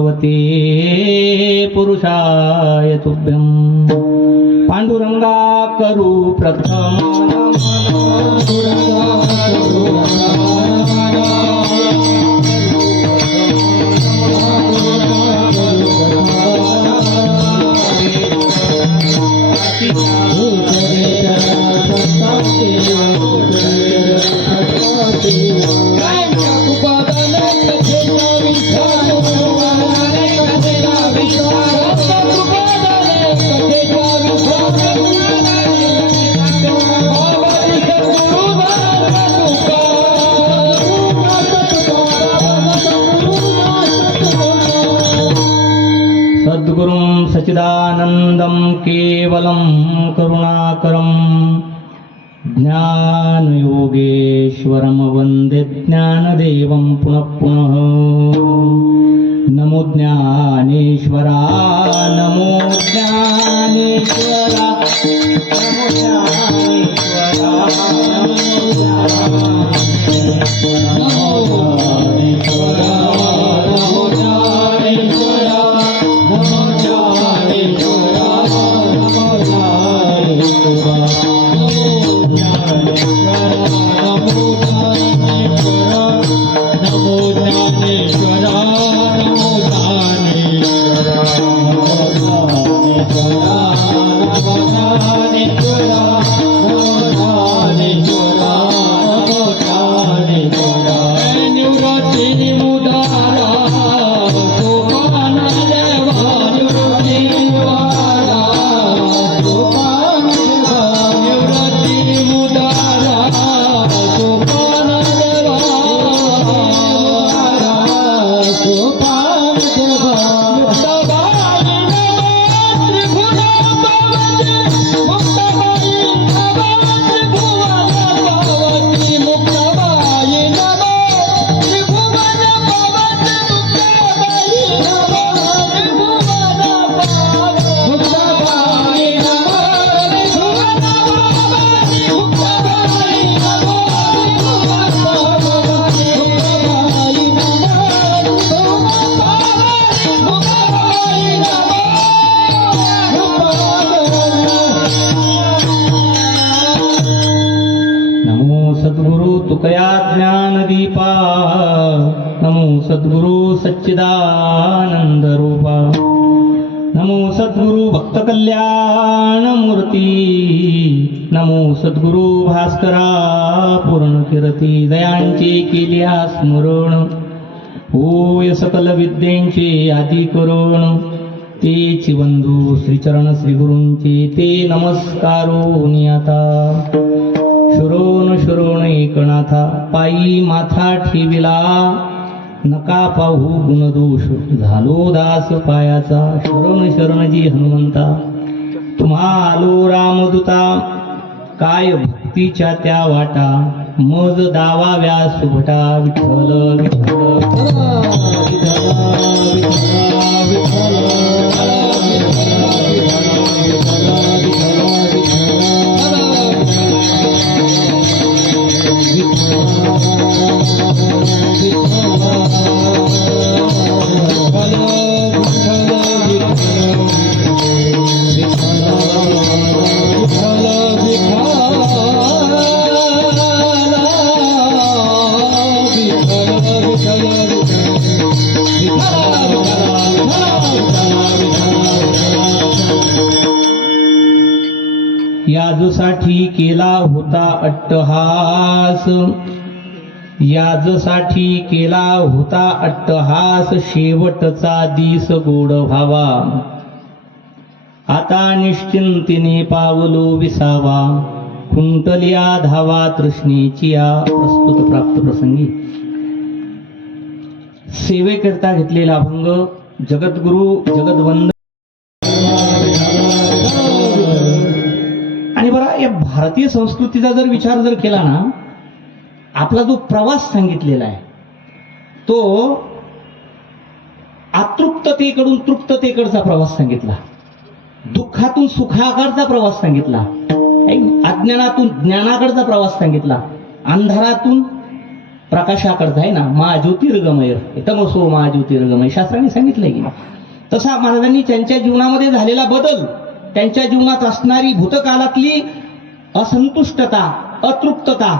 भगवते पुरुषाय तुभ्यं पांडुरंगा करू प्रथम सद्गुरुं सच्चिदानन्दं केवलं करुणाकरं ज्ञानयोगेश्वरं वन्दे ज्ञानदेवं पुनः पुनः। नमो ज्ञानेश्वरा नमो ज्ञानेश्वरा नमो ज्ञानेश्वरा नमो ज्ञानेश्वरा नमो ज्ञानेश्वरा नमो ज्ञानेश्वरा नमो ज्ञानेश्वरा नमो ज्ञानेश्वरा नमो ज्ञानेश्वरा नमो ज्ञानेश्वरा नमो ज्ञानेश्वरा तुकया ज्ञानदीपा नमो सद्गुरु सच्चिदानंद रूपा नमो सद्गुरु भक्त कल्याण मूर्ती नमो सद्गुरु भास्करा पूर्ण कीर्ती दयांचे केल्या स्मरण होय सकल विद्येंचे आदी करण तेची बंधू श्रीचरण श्रीगुरूंचे ते नमस्कारो नियाता शरण शरण एकनाथा पायी माथा ठेविला नका पाहू गुणदोष झालो दास पायाचा शरण शरणजी हनुमंता तुम्हा आलो रामदूता काय भक्तीच्या त्या वाटा मज दावाव्या सुभटा विठ्ठल विठ्ठल याजसाठी केला होता अट्टहास याजसाठी केला होता अट्टहास शेवटचा दिस गोड व्हावा आता निश्चिंतीने पावलो विसावा खुंटलिया धावा तृष्णेची या प्रस्तुत प्राप्त प्रसंगी सेवेकरता घेतलेला अभंग जगद्गुरु जगद्वंद आणि बरा या भारतीय संस्कृतीचा जर विचार जर केला ना आपला जो प्रवास सांगितलेला आहे तो अतृप्ततेकडून तृप्ततेकडचा प्रवास सांगितला दुःखातून सुखाकडचा प्रवास सांगितला अज्ञानातून ज्ञानाकडचा प्रवास सांगितला अंधारातून प्रकाशाकडचा आहे ना, मा ज्योतिर्गमय तमसो मा ज्योतिर्गमय शास्त्रांनी सांगितलंय की. तसा महाराजांनी त्यांच्या जीवनामध्ये झालेला बदल, त्यांच्या जीवनात असणारी भूतकाळातली असंतुष्टता, अतृप्तता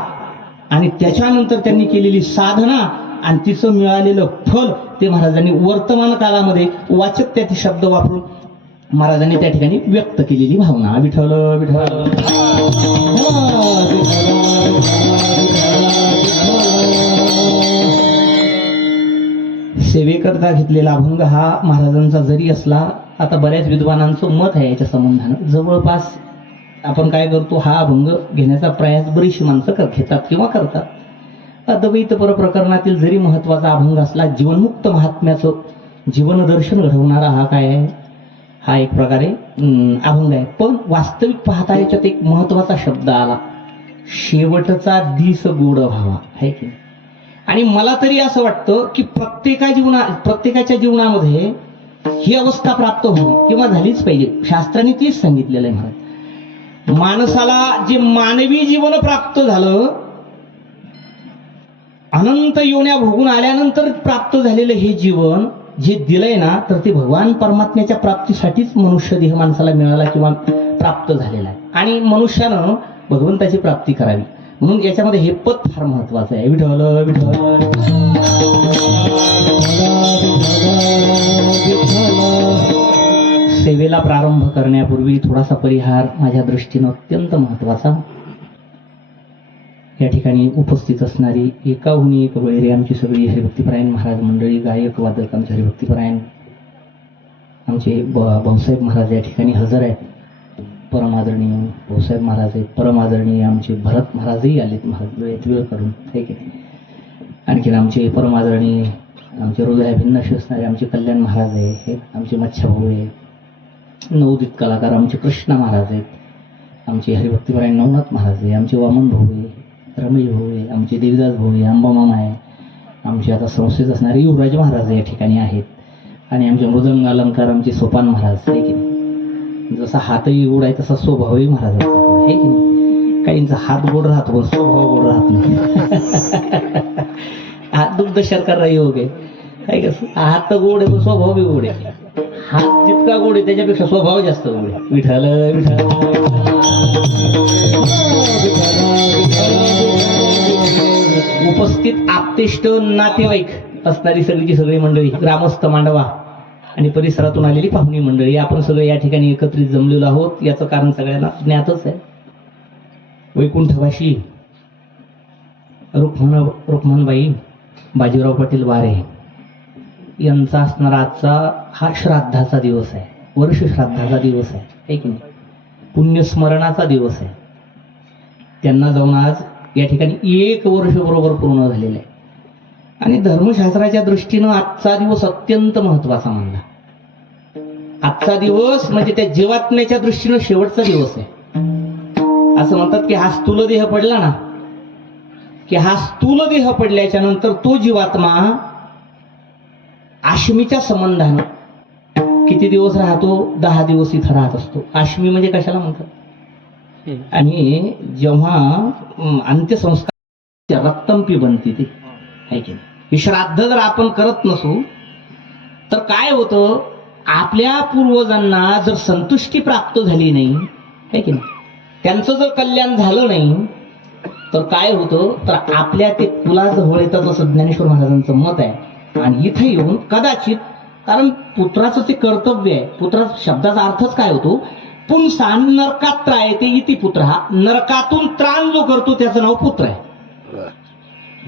आणि त्याच्यानंतर त्यांनी केलेली साधना आणि तिचं मिळालेलं फल ते महाराजांनी वर्तमान काळामध्ये वाचक शब्द वापरून महाराजांनी त्या ठिकाणी व्यक्त केलेली भावना. विठ्ठल विठ्ठल सेवेकरता घेतलेला अभंग हा महाराजांचा जरी असला, आता बऱ्याच विद्वानांचं मत आहे याच्या संबंधानं, जवळपास आपण काय करतो, हा अभंग घेण्याचा प्रयास बरीचशी माणसं घेतात किंवा करतात. अद्वैत परप्रकरणातील जरी महत्वाचा अभंग असला, जीवनमुक्त महात्म्याचं जीवनदर्शन घडवणारा हा काय आहे, हा एक प्रकारे अभंग आहे. पण वास्तविक पाहता याच्यात एक महत्वाचा शब्द आला, शेवटचा दिस गोड व्हावा, आहे की. आणि मला तरी असं वाटतं की प्रत्येकाच्या जीवनामध्ये ही अवस्था प्राप्त होईल किंवा झालीच पाहिजे. शास्त्रांनी तीच सांगितलेलं आहे महाराज. माणसाला जे मानवी जीवन प्राप्त झालं, अनंत योन्या भोगून आल्यानंतर प्राप्त झालेलं हे जीवन जे दिलंय ना, तर ते भगवान परमात्म्याच्या प्राप्तीसाठीच मनुष्य देह माणसाला मिळाला किंवा प्राप्त झालेला आहे. आणि मनुष्यानं भगवंताची प्राप्ती करावी म्हणून याच्यामध्ये हे पद फार महत्वाचं आहे. विठ्ठल विठ्ठल सेवेला प्रारंभ करण्यापूर्वी थोडासा परिहार माझ्या दृष्टीनं अत्यंत महत्वाचा. या ठिकाणी उपस्थित असणारी एकाहून एक वैरी आमची सगळी हरिभक्तीपरायण महाराज मंडळी, गायक वादक आमचे हरिभक्तीपरायण, आमचे भाऊसाहेब महाराज या ठिकाणी हजर आहेत. परमादरणीय भाऊसाहेब महाराज आहेत, परमादरणीय आमचे भरत महाराजही आलेत महाराज वेळ काढून, आहे की. आणखीन आमचे परमादरणीय आमचे हृदयाभिन्नशी असणारे आमचे कल्याण महाराज आहे, आमचे मच्छभाऊ आहे. नवोदित कलाकार आमचे कृष्णा महाराज आहेत, आमचे हरिभक्तीपरायण नवनाथ महाराज आहे, आमचे वामन भाऊ आहे, रमेश भाऊ आहे, आमचे देवीदास भाऊ आहे, अंबा मामा आहे, आमचे आता संस्थेत असणारे युवराज महाराज या ठिकाणी आहेत. आणि आमचे मृदंग अलंकार आमचे सोपान महाराज, आहे की. जसा हातही गोड आहे तसा स्वभावही महाराजांचा गोड, आहे की. काहींचा हात गोड राहतो पण स्वभाव गोड राहत नाही. हात दुग्ध शर्करा योग आहे का. हात तर गोड आहे पण स्वभाव बी गोड आहे. हात जितका गोड आहे त्याच्यापेक्षा स्वभाव जास्त गोड आहे. विठ्ठल विठ्ठल उपस्थित आप्तेष्ट नातेवाईक असणारी सगळी मंडळी, ग्रामस्थ मांडवा आणि परिसरातून आलेली पाहुणी मंडळी, आपण सगळे या ठिकाणी एकत्रित जमलेलो आहोत. याचं कारण सगळ्यांना ज्ञातच आहे. वैकुंठवाशी रुक्मणबाई बाजीराव पाटील वारे यांचा असणारा आजचा हा श्राद्धाचा दिवस आहे, वर्ष श्राद्धाचा दिवस आहे की नाही, पुण्यस्मरणाचा दिवस आहे. त्यांना जाऊन आज या ठिकाणी 1 वर्ष बरोबर पूर्ण झालेलं आहे. आणि धर्मशास्त्राच्या दृष्टीनं आजचा दिवस अत्यंत महत्वाचा मानला. आजचा दिवस म्हणजे त्या जीवात्म्याच्या दृष्टीनं शेवटचा दिवस आहे. असं म्हणतात की हा स्थूल देह पडला ना, की हा स्थूल देह पडल्याच्या नंतर तो जीवात्मा आश्मीच्या संबंधानं किती दिवस राहतो, 10 दिवस इथं राहत असतो. आश्मी म्हणजे कशाला म्हणतात. आणि जेव्हा अंत्यसंस्कार रक्तंपी बनते ते, आहे की नाही. हे श्राद्ध जर आपण करत नसू तर काय होतं, आपल्या पूर्वजांना जर संतुष्टी प्राप्त झाली नाही, आहे की नाही, त्यांचं जर कल्याण झालं नाही तर काय होतं, तर आपल्या ते कुलाजवळ येतं, जसं ज्ञानेश्वर महाराजांचं मत आहे. आणि इथे येऊन कदाचित, कारण पुत्राचं ते कर्तव्य आहे, पुत्राचा शब्दाचा अर्थच काय होतो, पुंसा नरकात त्रायते इति पुत्र. हा नरकातून त्राण जो करतो त्याचं नाव पुत्र आहे.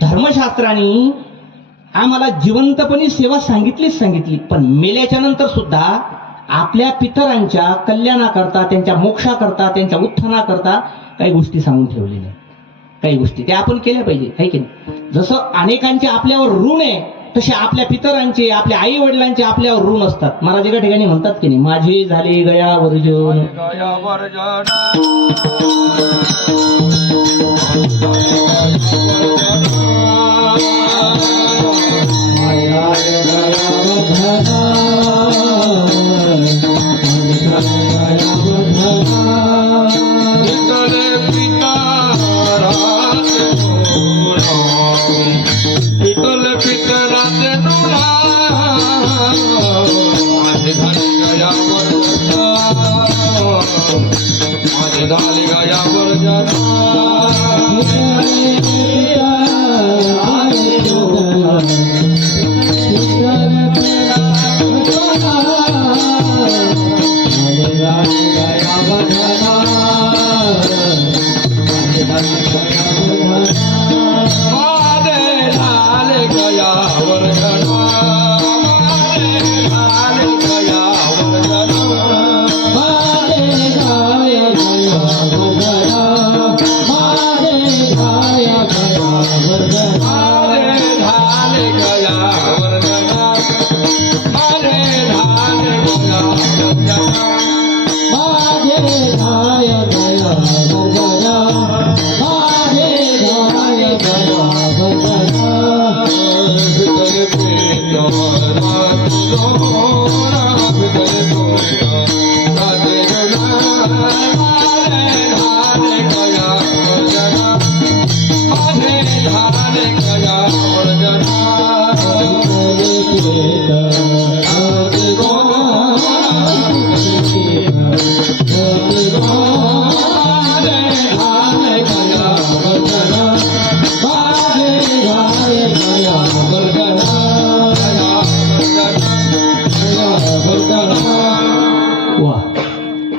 धर्मशास्त्राने आम्हाला जिवंतपणी सेवा सांगितली, पण मेल्याच्या नंतर सुद्धा आपल्या पितरांच्या कल्याणाकरता, त्यांच्या मोक्षाकरता, त्यांच्या उत्थानाकरता काही गोष्टी सांगून ठेवलेल्या आहेत. काही गोष्टी त्या आपण केल्या पाहिजे, आहे की नाही. जसं अनेकांचे आपल्यावर ऋण आहे, तसे आपल्या पितरांचे, आपल्या आई वडिलांचे आपल्यावर ऋण असतात. महाराज एका ठिकाणी म्हणतात की नाही, माझे झाले गया वर्जन, झाले गयावर जना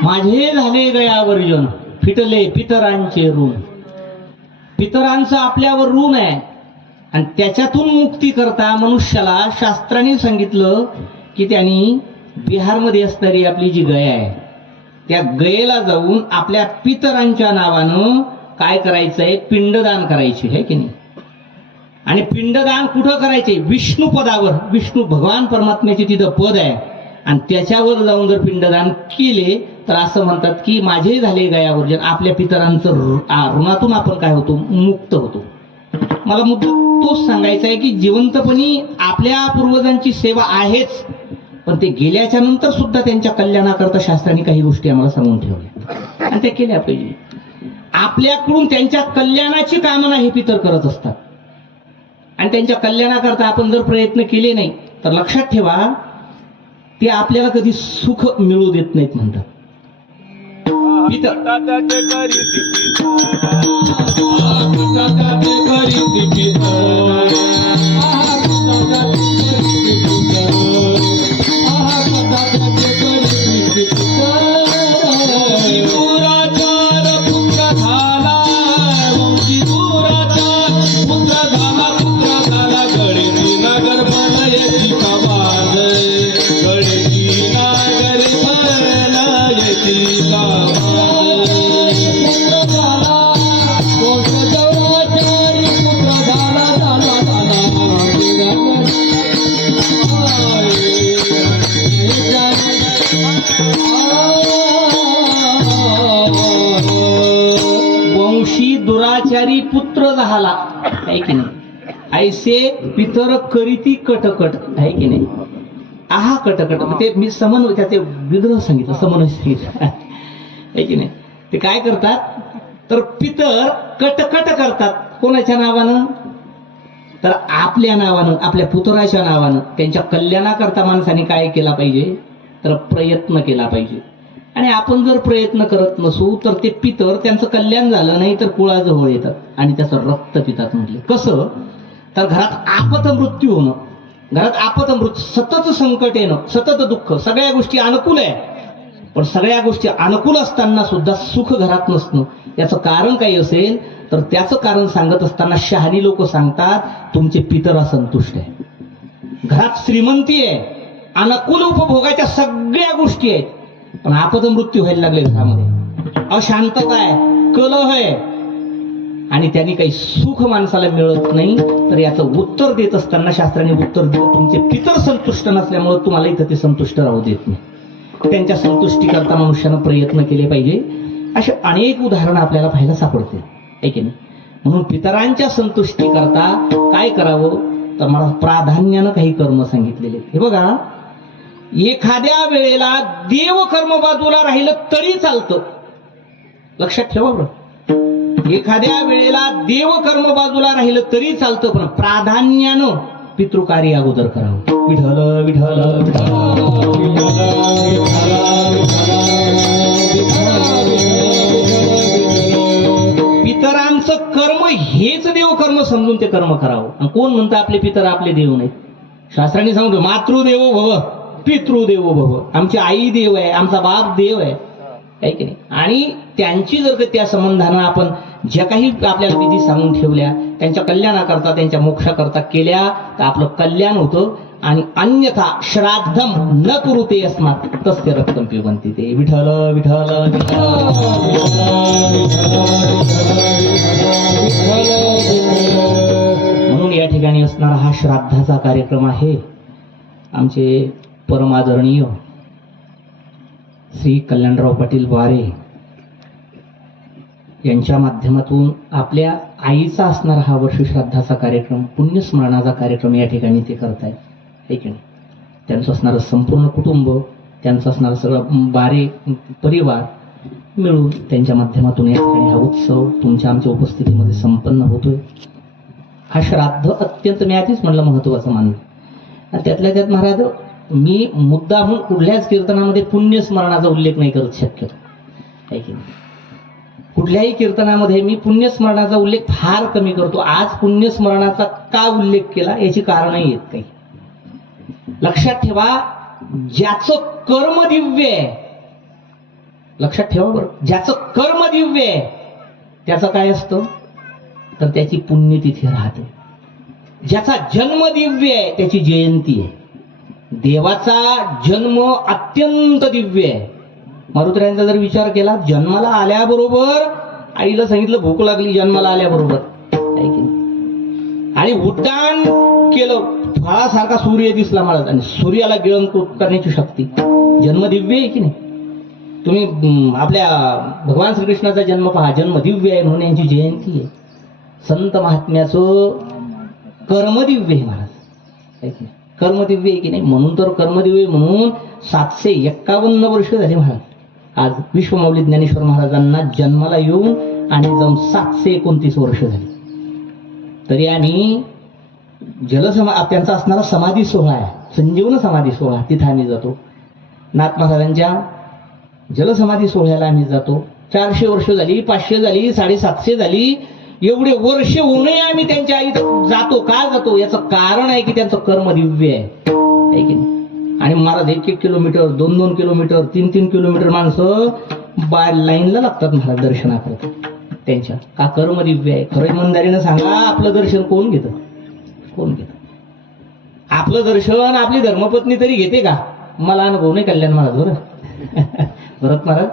माझे झाले गयावर्जन फिटले पितरांचे ऋण. पितरांचं आपल्यावर ऋण आहे आणि त्याच्यातून मुक्ती करता मनुष्याला शास्त्राने सांगितलं की त्यांनी बिहारमध्ये असणारी आपली जी गया आहे त्या गयेला जाऊन आपल्या पितरांच्या नावानं काय करायचंय, पिंडदान करायचे आहे की नाही. आणि पिंडदान कुठं करायचे, विष्णू पदावर. विष्णू भगवान परमात्म्याचे तिथं पद आहे आणि त्याच्यावर जाऊन जर पिंडदान केले तर असं म्हणतात की माझे झाले गयावर्जन. आपल्या पितरांचं ऋणातून आपण काय होतो, मुक्त होतो. मला मुद्दा तोच सांगायचा आहे की जिवंतपणी आपल्या पूर्वजांची सेवा आहेच, पण ते गेल्याच्या नंतर सुद्धा त्यांच्या कल्याणाकरता शास्त्राने काही गोष्टी आम्हाला सांगून ठेवल्या आणि त्या केल्या पाहिजे. आपल्याकडून त्यांच्या कल्याणाची कामना हे पितर करत असतात आणि त्यांच्या कल्याणाकरता आपण जर प्रयत्न केले नाही तर लक्षात ठेवा ते आपल्याला कधी सुख मिळू देत नाहीत म्हणतात. पितर वंशी दुराचारी पुत्र झाला आहे की नाही. ऐसे पितर करीती कटकट आहे की नाही. आहा कटकट ते मी समन्वय त्याचे विग्रह सांगितलं, समन्वय सांगितलं आहे की नाही. ते काय करतात तर पितर कटकट करतात. कोणाच्या नावानं तर आपल्या नावानं, आपल्या पुत्राच्या नावानं. त्यांच्या कल्याणाकरता माणसाने काय केला पाहिजे तर प्रयत्न केला पाहिजे. आणि आपण जर प्रयत्न करत नसू तर ते पितर त्यांचं कल्याण झालं नाही तर कुळाजवळ येतात आणि त्याचं रक्त पितात. म्हटले कसं तर घरात आपत मृत्यू होणं, घरात आपत मृत्यू, सतत संकट येणं, सतत दुःख, सगळ्या गोष्टी अनुकूल आहे पण सगळ्या गोष्टी अनुकूल असताना सुद्धा सुख घरात नसणं. याचं कारण काही असेल तर त्याचं कारण सांगत असताना शहाणी लोक सांगतात तुमचे पितर असंतुष्ट आहे. घरात श्रीमंती आहे, अनुकूल उपभोगाच्या सगळ्या गोष्टी आहेत पण आपत मृत्यू व्हायला लागले घरामध्ये, अशांतता आहे, कलह आहे आणि त्यांनी काही सुख माणसाला मिळत नाही. तर याचं उत्तर देत असताना शास्त्राने उत्तर दिलं तुमचे पितर संतुष्ट नसल्यामुळे तुम्हाला इथं ते संतुष्ट राहू देत नाही. त्यांच्या संतुष्टी करता मनुष्यानं प्रयत्न केले पाहिजे. असे अनेक उदाहरणं आपल्याला पाहायला सापडते आहे की नाही. म्हणून पितरांच्या संतुष्टी करता काय करावं तर मला प्राधान्यानं काही कर्म सांगितलेले. हे बघा, एखाद्या वेळेला देव कर्म बाजूला राहिलं तरी चालतं. लक्षात ठेवा बरं, एखाद्या वेळेला देव कर्म बाजूला राहिलं तरी चालतं पण प्राधान्यानं पितृकार्य अगोदर करावं. विठ्ठल विठ्ठल विठ्ठल विठ्ठल विठ्ठल विठ्ठल विठ्ठल कर्तव्य समजून ते कर्म करावं. आणि कोण म्हणतं आपले पितर आपले देव नाहीत? शास्त्रांनी सांगतो मातृदेवो भव पितृदेवो भव. आमची आई देव आहे, आमचा बाप देव आहे, आहे की नाही? आणि त्यांची जर का त्या संबंधानं आपण ज्या काही आपल्याला विधी सांगून ठेवल्या त्यांच्या कल्याणाकरता त्यांच्या मोक्षाकरता केल्या तर आपलं कल्याण होतं. आणि अन्यथा श्राद्धम न कुरुते अस्मात् तस्य रक्तम पिबन्ति ते. विठ्ठल विठ्ठल विठ्ठल. म्हणून या ठिकाणी असणारा हा श्राद्धाचा कार्यक्रम आहे. आमचे परमादरणीय श्री कल्याणराव पाटील वारे यांच्या माध्यमातून आपल्या आईचा असणारा हा वर्षश्राद्धाचा कार्यक्रम, पुण्यस्मरणाचा कार्यक्रम या ठिकाणी ते करतायत, आहे की नाही? त्यांचं असणारं संपूर्ण कुटुंब, त्यांचं असणारं सगळं बारे परिवार मिळून त्यांच्या माध्यमातून या ठिकाणी हा उत्सव तुमच्या आमच्या उपस्थितीमध्ये संपन्न होतोय. हा श्राद्ध अत्यंत मी आधीच म्हणलं महत्वाचं मानलं. त्यातल्या त्यात महाराज मी मुद्दामून कुठल्याच कीर्तनामध्ये पुण्यस्मरणाचा उल्लेख नाही करत शक्यतो, आहे की नाही? कुठल्याही कीर्तनामध्ये मी पुण्यस्मरणाचा उल्लेख फार कमी करतो. आज पुण्यस्मरणाचा का उल्लेख केला याची कारणं येत काही. लक्षात ठेवा, ज्याचं कर्म दिव्य आहे, लक्षात ठेवा बरं, ज्याचं कर्म दिव्य आहे त्याचं काय असतं तर त्याची पुण्यतिथी राहते. ज्याचा जन्म दिव्य आहे त्याची जयंती आहे. देवाचा जन्म अत्यंत दिव्य आहे. मारुतीरायांचा जर विचार केला, जन्माला आल्याबरोबर आईला सांगितलं भूक लागली, जन्माला आल्याबरोबर, आहे की नाही? आणि उड्डाण केलं, फळासारखा सूर्य दिसला महाराज, आणि सूर्याला गिळंकृत करण्याची शक्ती. जन्म दिव्य आहे की नाही? तुम्ही आपल्या भगवान श्रीकृष्णाचा जन्म पहा, जन्म दिव्य आहे म्हणून यांची जयंती आहे. संत महात्म्याचं कर्मदिव्य आहे महाराज, आहे की नाही? कर्मदिव्य आहे की नाही? म्हणून तर कर्मदिव्य म्हणून 751 वर्ष झाली महाराज. आज विश्वमौली ज्ञानेश्वर महाराजांना जन्माला येऊन आणि जाऊन 729 वर्ष झाली. तरी आम्ही त्यांचा असणारा समाधी सोहळा आहे, संजीवन समाधी सोहळा, तिथं आम्ही जातो. नाथ महाराजांच्या जलसमाधी सोहळ्याला आम्ही जातो. 400 वर्ष झाली, 500 झाली, 750 झाली, एवढे वर्ष होऊनही आम्ही त्यांच्या इथं जातो. का जातो? याचं कारण आहे की त्यांचं कर्म दिव्य आहे, आहे की नाही? आणि महाराज 1-1 किलोमीटर, 2-2 किलोमीटर, 3-3 किलोमीटर माणसं लाईनला लागतात महाराज दर्शनाकरता त्यांच्या. का? कर्म दिव्य आहे. खरं इमानदारीनं सांगा, आपलं दर्शन कोण घेतं? कोण घेतं? आपलं दर्शन आपली धर्मपत्नी तरी घेते का? मला अनुभव नाही कल्याण महाराज बरं. भरत महाराज